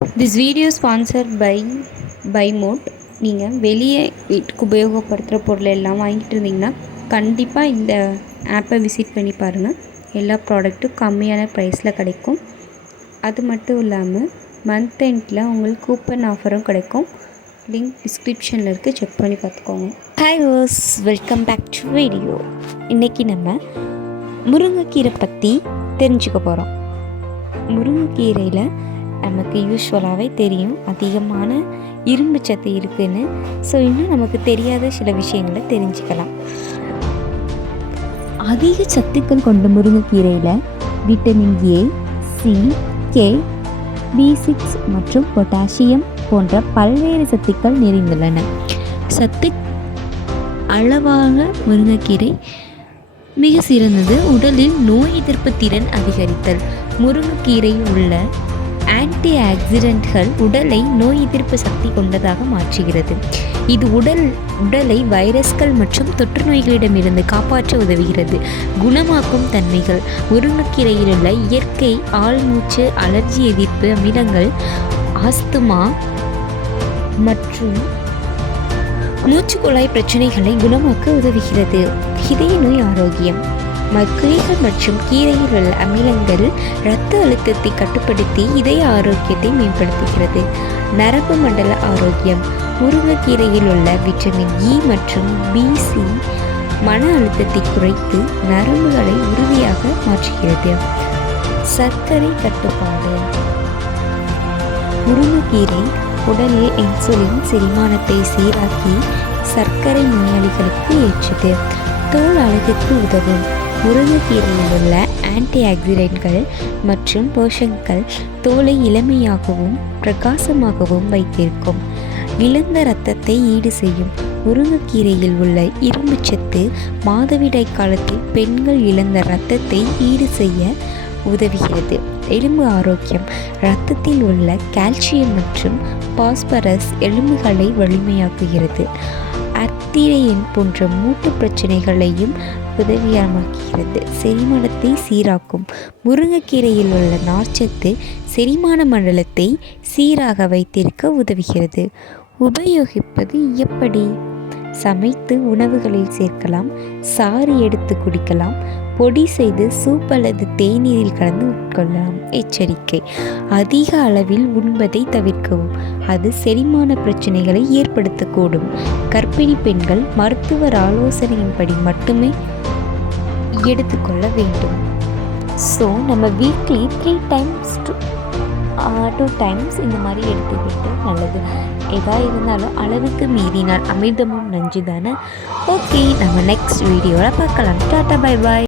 This video sponsored by Mod. நீங்கள் வெளியே வீட்டுக்கு உபயோகப்படுத்துகிற பொருள் எல்லாம் வாங்கிட்டு இருந்தீங்கன்னா கண்டிப்பாக இந்த ஆப்பை விசிட் பண்ணி பாருங்கள். எல்லா ப்ராடக்ட்டும் கம்மியான ப்ரைஸில் கிடைக்கும். அது மட்டும் இல்லாமல் மந்த் எண்டில் உங்களுக்கு கூப்பன் ஆஃபரும் கிடைக்கும். லிங்க் டிஸ்கிரிப்ஷனில் இருக்குது, செக் பண்ணி பார்த்துக்கோங்க. ஹாய் வாஸ், வெல்கம் பேக் டு வீடியோ. இன்றைக்கி நம்ம முருங்கைக்கீரை பற்றி தெரிஞ்சுக்க போகிறோம். முருங்கைக்கீரையில் நமக்கு யூஸ்வலாகவே தெரியும் அதிகமான இரும்பு சத்து இருக்குதுன்னு. ஸோ இன்னும் நமக்கு தெரியாத சில விஷயங்களை தெரிஞ்சுக்கலாம். அதிக சத்துக்கள் கொண்ட முருங்கைக்கீரையில் vitamin A, C, K, B6 மற்றும் பொட்டாசியம் போன்ற பல்வேறு சத்துக்கள் நிறைந்துள்ளன. சத்து அளவான முருங்கைக்கீரை மிக சிறந்தது. உடலில் நோய் எதிர்ப்பு திறன் அதிகரித்தல். முருங்கைக்கீரையில் உள்ள ஆன்டி ஆக்சிடென்ட்கள் உடலை நோய் எதிர்ப்பு சக்தி கொண்டதாக மாற்றுகிறது. இது உடலை வைரஸ்கள் மற்றும் தொற்று நோய்களிடமிருந்து காப்பாற்ற உதவுகிறது. குணமாக்கும் தன்மைகள். முருங்கைக்கீரையில் உள்ள இயற்கை ஆழ்மூச்சு அலர்ஜி எதிர்ப்பு அமிலங்கள் ஆஸ்துமா மற்றும் மூச்சுக்குழாய் பிரச்சனைகளை குணமாக்க உதவுகிறது. இதய நோய் ஆரோக்கியம். கீரைகள் மற்றும் கீரையில் உள்ள அமிலங்கள் இரத்த அழுத்தத்தை கட்டுப்படுத்தி இதய ஆரோக்கியத்தை மேம்படுத்துகிறது. நரம்பு மண்டல ஆரோக்கியம். முருங்கைக்கீரையில் உள்ள விட்டமின் இ மற்றும் B6 மன அழுத்தத்தை குறைத்து நரம்புகளை உறுதியாக மாற்றுகிறது. சர்க்கரை கட்டுப்பாடு. முருங்கைக்கீரை உடலில் இன்சுலின் செரிமானத்தை சீராக்கி சர்க்கரை நோயாளிகளுக்கு ஏற்றது. தோல் அழகுக்கு உதவும். முருங்கைக்கீரையில் உள்ள ஆன்டி ஆக்சிடென்ட்கள் மற்றும் போஷகங்கள் தோலை இளமையாகவும் பிரகாசமாகவும் வைத்திருக்கும். இழந்த இரத்தத்தை ஈடு செய்யும். முருங்கைக்கீரையில் உள்ள இரும்பு சத்து மாதவிடாய் காலத்தில் பெண்கள் இழந்த இரத்தத்தை ஈடு செய்ய உதவுகிறது. எலும்பு ஆரோக்கியம். இரத்தத்தில் உள்ள கால்சியம் மற்றும் பாஸ்பரஸ் எலும்புகளை வலிமையாக்குகிறது. அர்த்திரையன் போன்ற மூட்டு பிரச்சனைகளையும் உதவியாக்குகிறது. செரிமானத்தை சீராக்கும். முருங்கைக்கீரையில் உள்ள நார்ச்சத்து செரிமான மண்டலத்தை சீராக வைத்திருக்க உதவுகிறது. உபயோகிப்பது எப்படி? சமைத்து உணவுகளில் சேர்க்கலாம், சாறு எடுத்து குடிக்கலாம், பொடி செய்து சூப் அல்லது தேநீரில் கலந்து உட்கொள்ளலாம். எச்சரிக்கை: அதிக அளவில் உண்பதை தவிர்க்கவும், அது செரிமான பிரச்சனைகளை ஏற்படுத்தக்கூடும். கர்ப்பிணி பெண்கள் மருத்துவர் ஆலோசனையின்படி மட்டுமே எடுத்துக்கொள்ள வேண்டும். ஸோ நம்ம வீக்லி 3 times to 2 times இந்த மாதிரி எடுத்துக்கிட்டு நல்லது. எதாக இருந்தாலும் அளவுக்கு மீறினால் அமிர்தமும் நஞ்சு தானே. ஓகே, நம்ம நெக்ஸ்ட் வீடியோவில் பார்க்கலாம். Tata, bye bye.